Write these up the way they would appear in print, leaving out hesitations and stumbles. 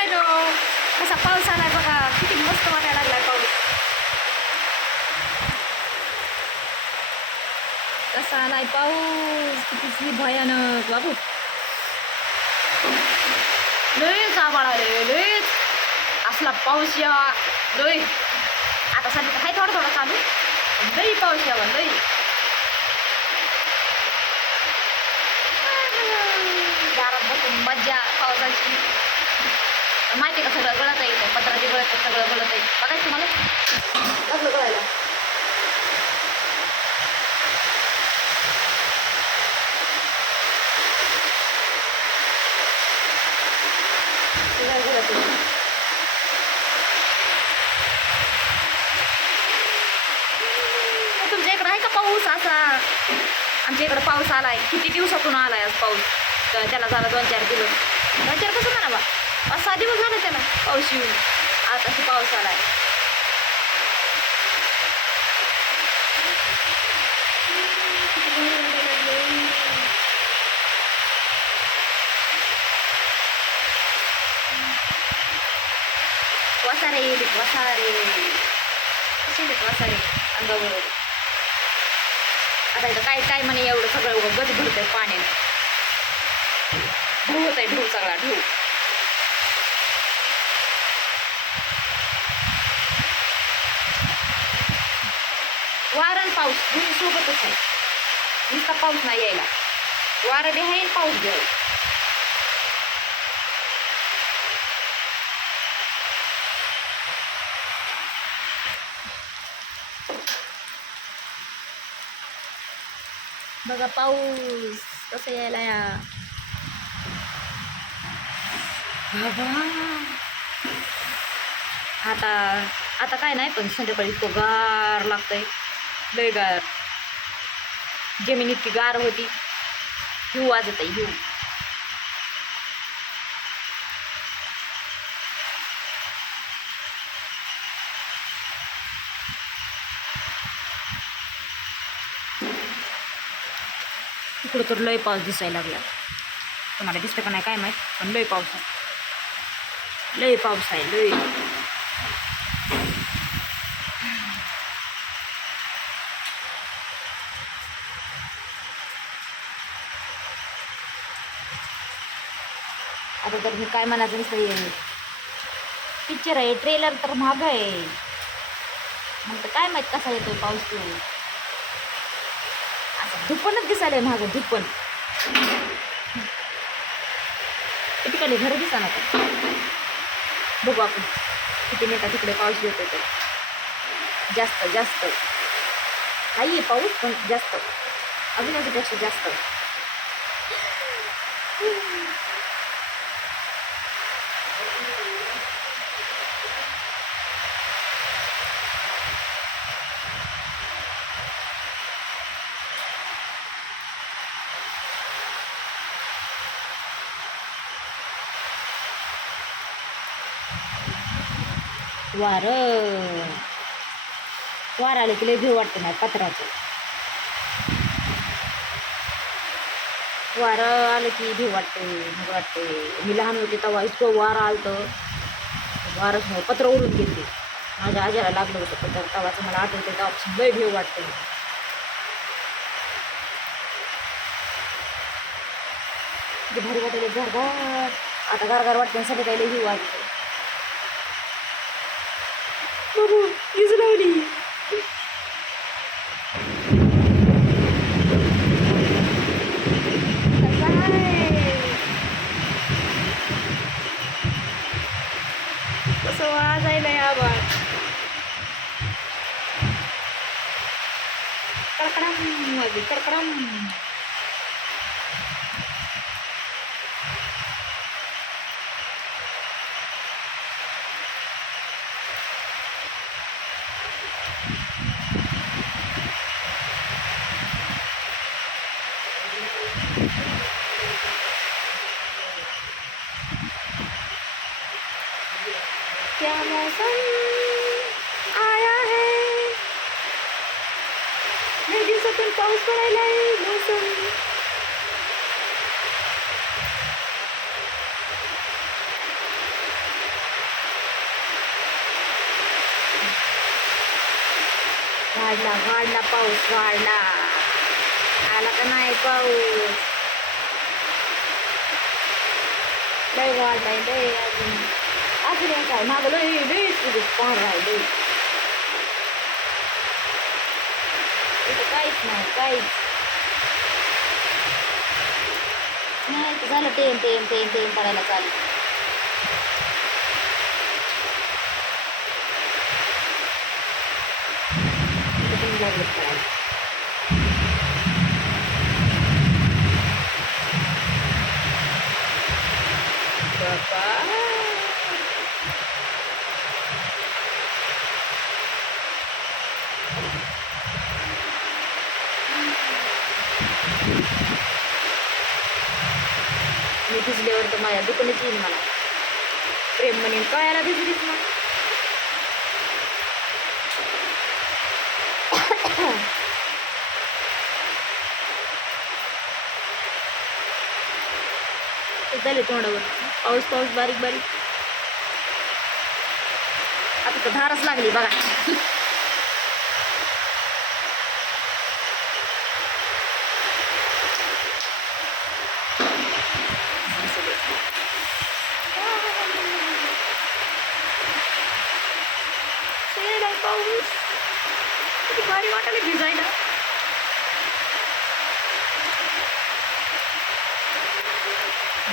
मित्रांनो, कसा पाऊस आलाय बघा, किती मस्त वाटायला लागलाय पाऊस. कसा आलाय पाऊस, किती भयानक बाबू. लयच आभाळ आले, लयच असला पाऊस यावा लय. आता सध्या हाय थोडा थोडा चालू, लई पाऊस यावा लई. दारात बसून मज्जा पावसाची. माहिती का सगळं गळत आहे, पत्राची गळत सगळं गळत आहे. बघायचं तुम्हाला कसलं गळायला. तुमच्या इकडं आहे का पाऊस असा? आमच्या इकडं पाऊस आलाय, किती दिवसातून आलाय आज पाऊस. त्याला झाला 2-4 दिवस, 2-4 कसं म्हणा बा, 5-6 दिवस झाले त्याला पाऊस येऊन. आताशी पाऊस आलाय. वसारे वसारे कसे वसारे अंगावर. आता इथं काय काय म्हणे एवढं सगळं गज भरत आहे पाण्याने. ढू होत आहे, ढू सगळा ढू. वारण पाऊस दोन्ही सोबतच आहे. नुसता पाऊस नाही यायला, वारं बी आहे पाऊस बी आहे. बघा पाऊस कसं यायला या बाबा. आता आता काय नाही, पण संध्याकाळी इतकं गार लागतंय, लय गार. जमीन इतकी गार होती, हिव वाजत आहे हिव. इकडं तर लय पाऊस दिसायला लागला. तुम्हाला दिसतं का नाही काय माहीत, पण लय पाऊस आहे, लय पाऊस आहे लय. आता तर मी काय म्हणायचं नसतं, पिक्चर आहे, ट्रेलर तर महाग आहे. मग काय माहीत कसा येतोय पाऊस तो. असं धुप्पणच दिसायला महाग, धुप्पण. ठिकाणी घर दिसा ना. बघू आपण किती नेता तिकडे पाऊस येतोय तर. जास्त जास्त आहे पाऊस, पण जास्त अभिनयापेक्षा जास्त. वार आले की लय भीव वाटते नाही पत्राचं. वारं आलं की भीव वाटते, मग वाटते. मी लहान होते तेव्हा इतकं वारं आलतं, वारं पत्र उडून गेले. माझ्या आजीला लागलं होतं पत्र, तेव्हाचं मला आठवतं. तेव्हापासून लय भीव वाटते. भारी वाटले घरघर. आता घरघर वाटते, सगळे काही लय भीव वाटते. बाबू वीज लावली. कसं वाजायला आवाज. कडकडम वाजली, कडकडम. क्या मौसम आया है, लय दिवसातून पाऊस पडायला आहे. मौसम वाढला वाढला पाऊस वाढला. आला का नाही पाऊस? लय वाढलाय लय. अजून अजून काय मागं लय लय तुझं पाहणार लय. इथं काहीच नाही काहीच नाही. इथं झालं टेम टेम टेम टेम पडायला चालू. इथं पण लागलं पडायला. बाबा मी भिजल्यावर तर माझ्या दुकानच येईल मला. प्रेम म्हणेन कायला भिजलीस ना. झाले तोंडावर पाऊस पाऊस बारीक बारीक. आता तर धारच लागली बघा. पाऊस किती भारी वाटायला भिजायला.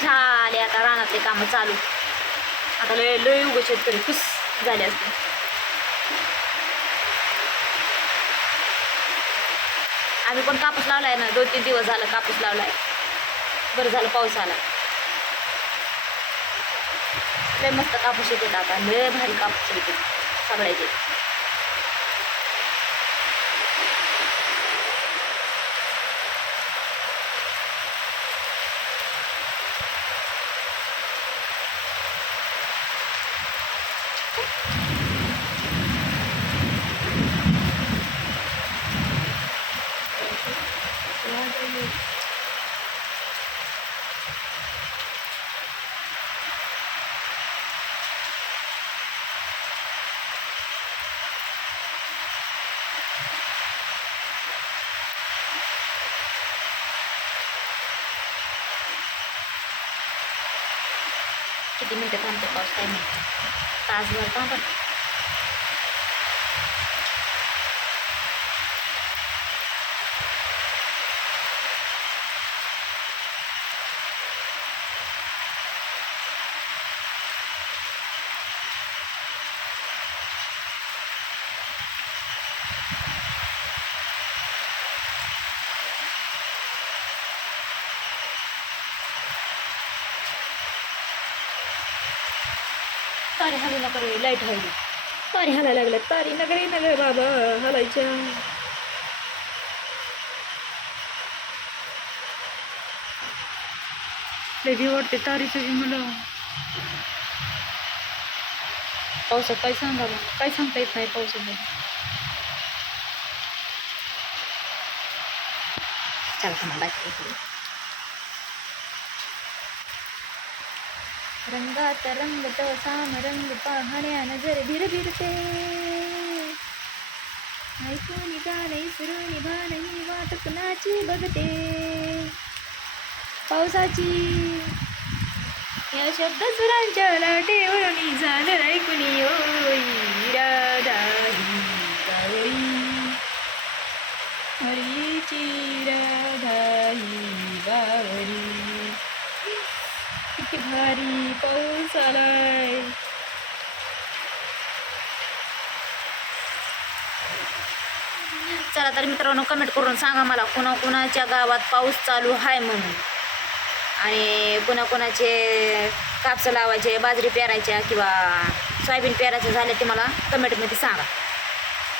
झाले आता रानातले कामं चालू. आता लय लय उगं शेतकरी खुश झाले असते. आम्ही पण कापूस लावलाय ना. 2-3 दिवस झालं कापूस लावलाय. बरं झालं पाऊस आला. लय मस्त कापूस येतात आता. लय भारी कापूस येते सगळ्याचे. किती मिनटं थांबते पाऊस काय माहिती. तासभर थांबत. तारी हलू नका रे. लाईट हलली. तारी हलायला लागल्या. तारी नगरे नगर बाबा हलायच्या. लई वाटते तारीचं बी मला. पावसात काय सांगावं काय सांगता येत नाही पावसामध्ये. चला तुम्हाला दाखवते. रंगात रंगत साम रंग पाहण्या नजर भिरभिरते. ऐकून गाणे सुरून भानही वाट कुणाची बघते. पावसाची या शब्द सुरांच्या लाटेवरून झालं ऐकून ओई राधा ही बावरी. हरीची राधा ही बावरी. किती भारी पाऊस आलाय. चला तर मित्रांनो कमेंट करून सांगा मला कोणाकोणाच्या गावात पाऊस चालू आहे म्हणून. आणि कोणाकोणाचे कापसं लावायचे बाजरी पेरायच्या किंवा सोयाबीन पेरायचे झाले ते मला कमेंटमध्ये सांगा.